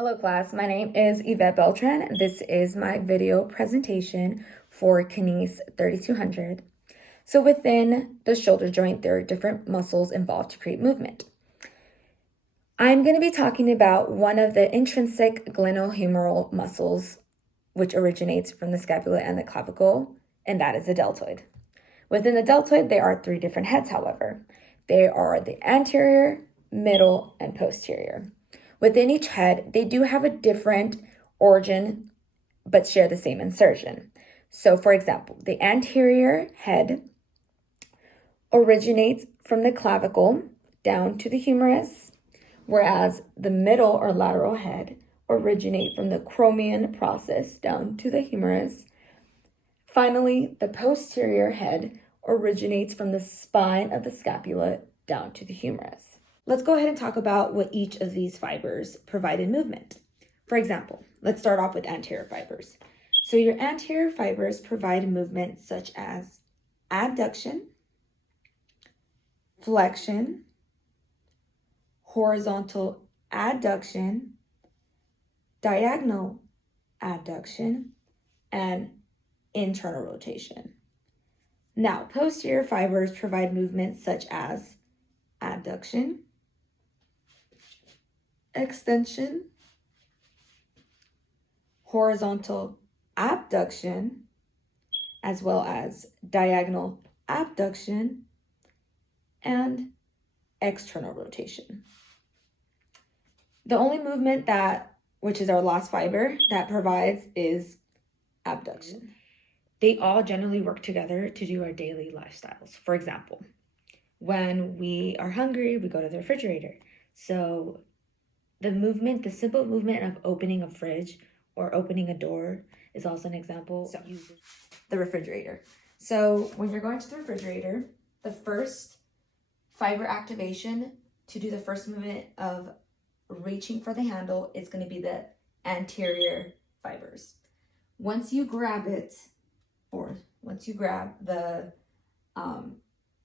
Hello class, my name is Yvette Beltran. This is my video presentation for KINE 3200. So within the shoulder joint, there are different muscles involved to create movement. I'm going to be talking about one of the intrinsic glenohumeral muscles, which originates from the scapula and the clavicle, and that is the deltoid. Within the deltoid, there are three different heads, however. They are the anterior, middle, and posterior. Within each head, they do have a different origin, but share the same insertion. So for example, the anterior head originates from the clavicle down to the humerus, whereas the middle or lateral head originate from the Cromian process down to the humerus. Finally, the posterior head originates from the spine of the scapula down to the humerus. Let's go ahead and talk about what each of these fibers provide in movement. For example, let's start off with anterior fibers. So your anterior fibers provide movement such as abduction, flexion, horizontal adduction, diagonal adduction, and internal rotation. Now, posterior fibers provide movement such as abduction, extension, horizontal abduction, as well as diagonal abduction, and external rotation. The only movement which is our last fiber, that provides is abduction. They all generally work together to do our daily lifestyles. For example, when we are hungry, we go to the refrigerator. So the simple movement of opening a fridge or opening a door is also an example. So the refrigerator. So when you're going to the refrigerator, the first fiber activation to do the first movement of reaching for the handle is going to be the anterior fibers. Once you grab it, or once you grab the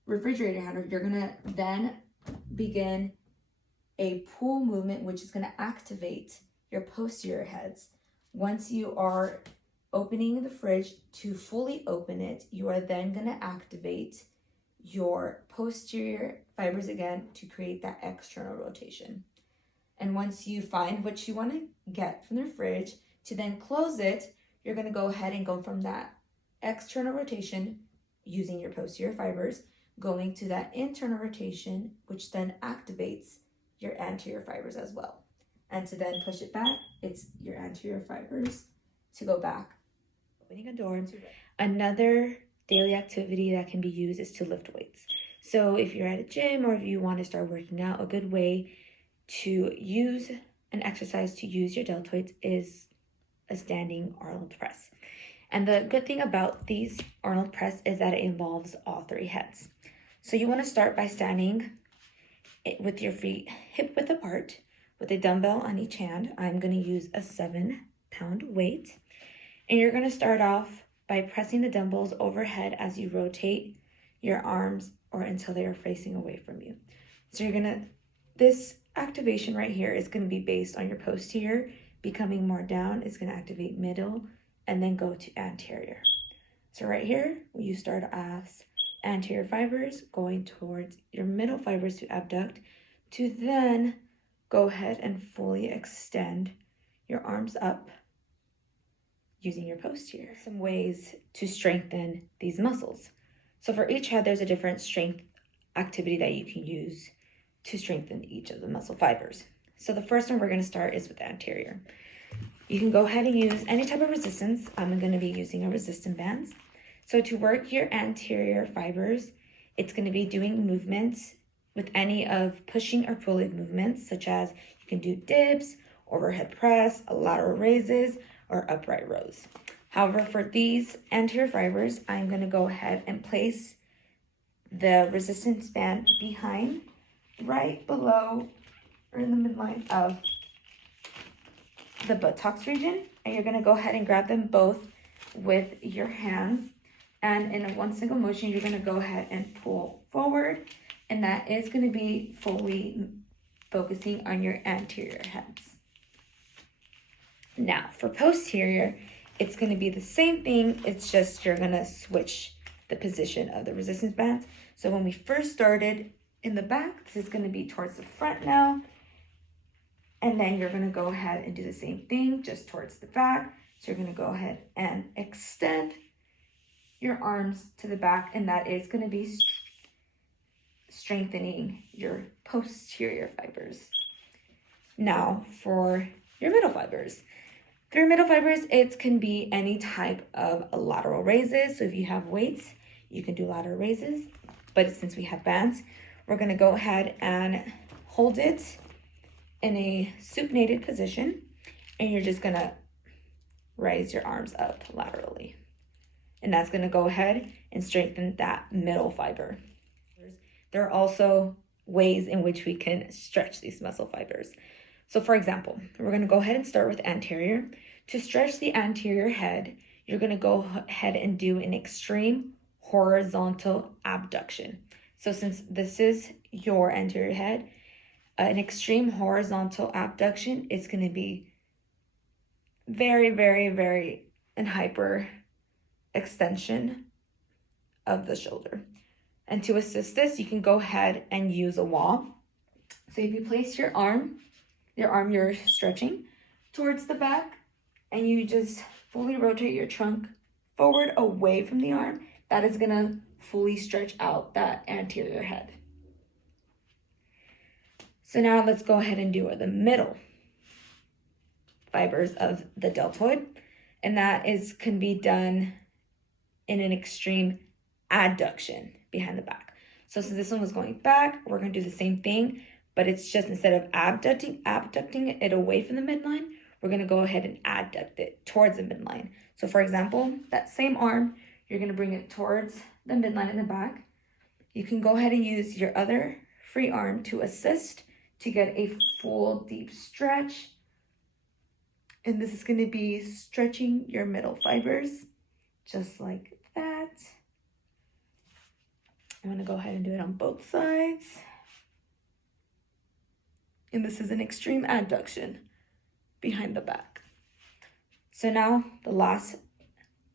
refrigerator handle, you're going to then begin a pull movement, which is going to activate your posterior heads. Once you are opening the fridge, to fully open it, you are then going to activate your posterior fibers again to create that external rotation. And once you find what you want to get from the fridge, to then close it, you're going to go ahead and go from that external rotation using your posterior fibers, going to that internal rotation, which then activates your anterior fibers as well. And to then push it back, it's your anterior fibers to go back. Opening a door. Another daily activity that can be used is to lift weights. So if you're at a gym or if you want to start working out, a good way to use an exercise to use your deltoids is a standing Arnold press. And the good thing about these Arnold press is that it involves all three heads. So you want to start by standing with your feet hip width apart with a dumbbell on each hand. I'm going to use a 7-pound weight. And you're going to start off by pressing the dumbbells overhead as you rotate your arms or until they are facing away from you. So this activation right here is going to be based on your posterior becoming more down. It's going to activate middle and then go to anterior. So right here, you start as anterior fibers going towards your middle fibers to abduct, to then go ahead and fully extend your arms up using your posterior. Some ways to strengthen these muscles. So for each head, there's a different strength activity that you can use to strengthen each of the muscle fibers. So the first one we're going to start is with the anterior. You can go ahead and use any type of resistance. I'm going to be using a resistance bands. So to work your anterior fibers, it's going to be doing movements with any of pushing or pulling movements, such as you can do dips, overhead press, lateral raises, or upright rows. However, for these anterior fibers, I'm going to go ahead and place the resistance band behind, right below, or in the midline of the buttocks region, and you're going to go ahead and grab them both with your hands, and in a one single motion you're going to go ahead and pull forward, and that is going to be fully focusing on your anterior heads. Now for posterior, it's going to be the same thing. It's just you're going to switch the position of the resistance bands. So when we first started in the back, this is going to be towards the front now. And then you're going to go ahead and do the same thing just towards the back. So you're going to go ahead and extend your arms to the back, and that is going to be strengthening your posterior fibers. Now for your middle fibers. For your middle fibers, it can be any type of lateral raises. So if you have weights, you can do lateral raises. But since we have bands, we're going to go ahead and hold it in a supinated position, and you're just going to raise your arms up laterally. And that's going to go ahead and strengthen that middle fiber. There are also ways in which we can stretch these muscle fibers. So for example, we're going to go ahead and start with anterior. To stretch the anterior head, you're going to go ahead and do an extreme horizontal abduction. So since this is your anterior head, an extreme horizontal abduction is going to be very, very, very and hyper extension of the shoulder. And to assist this, you can go ahead and use a wall. So if you place your arm you're stretching towards the back, and you just fully rotate your trunk forward away from the arm, that is gonna fully stretch out that anterior head. So now let's go ahead and do the middle fibers of the deltoid, and that can be done in an extreme adduction behind the back. So since this one was going back, we're going to do the same thing, but it's just instead of abducting it away from the midline, we're going to go ahead and adduct it towards the midline. So for example, that same arm, you're going to bring it towards the midline in the back. You can go ahead and use your other free arm to assist to get a full deep stretch. And this is going to be stretching your middle fibers just like that. I'm going to go ahead and do it on both sides. And this is an extreme adduction behind the back. So now the last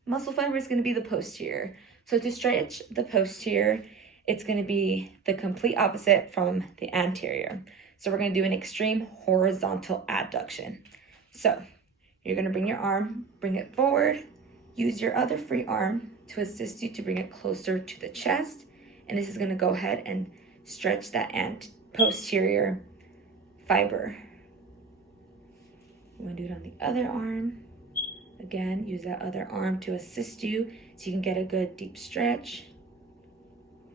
muscle fiber is going to be the posterior. So to stretch the posterior, it's going to be the complete opposite from the anterior. So we're going to do an extreme horizontal adduction. So you're going to bring your arm, bring it forward, use your other free arm to assist you to bring it closer to the chest. And this is going to go ahead and stretch that posterior fiber. I'm going to do it on the other arm. Again, use that other arm to assist you so you can get a good deep stretch.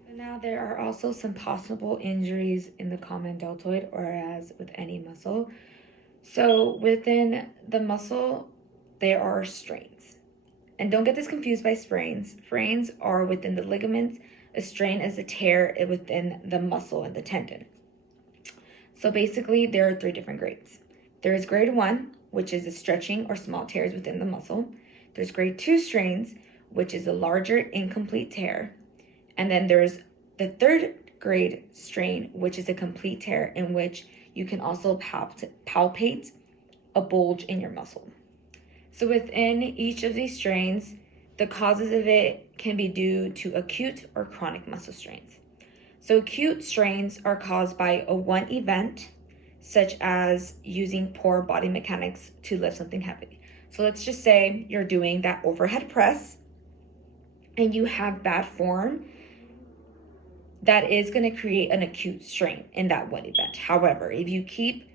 And now there are also some possible injuries in the common deltoid, or as with any muscle. So within the muscle, there are strains. And don't get this confused by sprains. Sprains are within the ligaments. A strain is a tear within the muscle and the tendon. So basically, there are 3 different grades. There is grade 1, which is a stretching or small tears within the muscle. There's grade 2 strains, which is a larger incomplete tear. And then there's the 3rd grade strain, which is a complete tear, in which you can also palpate a bulge in your muscle. So within each of these strains, the causes of it can be due to acute or chronic muscle strains. So acute strains are caused by a one event, such as using poor body mechanics to lift something heavy. So let's just say you're doing that overhead press and you have bad form. That is going to create an acute strain in that one event. However, if you keep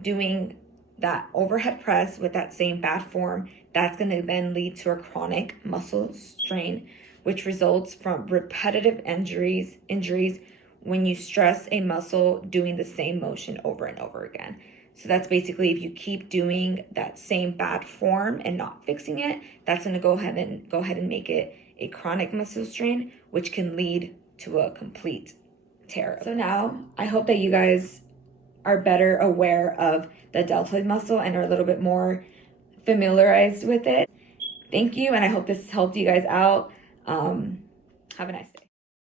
doing that overhead press with that same bad form, that's going to then lead to a chronic muscle strain, which results from repetitive injuries when you stress a muscle doing the same motion over and over again. So that's basically if you keep doing that same bad form and not fixing it, that's going to go ahead and make it a chronic muscle strain, which can lead to a complete tear. So now I hope that you guys are better aware of the deltoid muscle and are a little bit more familiarized with it. Thank you, and I hope this helped you guys out. Have a nice day.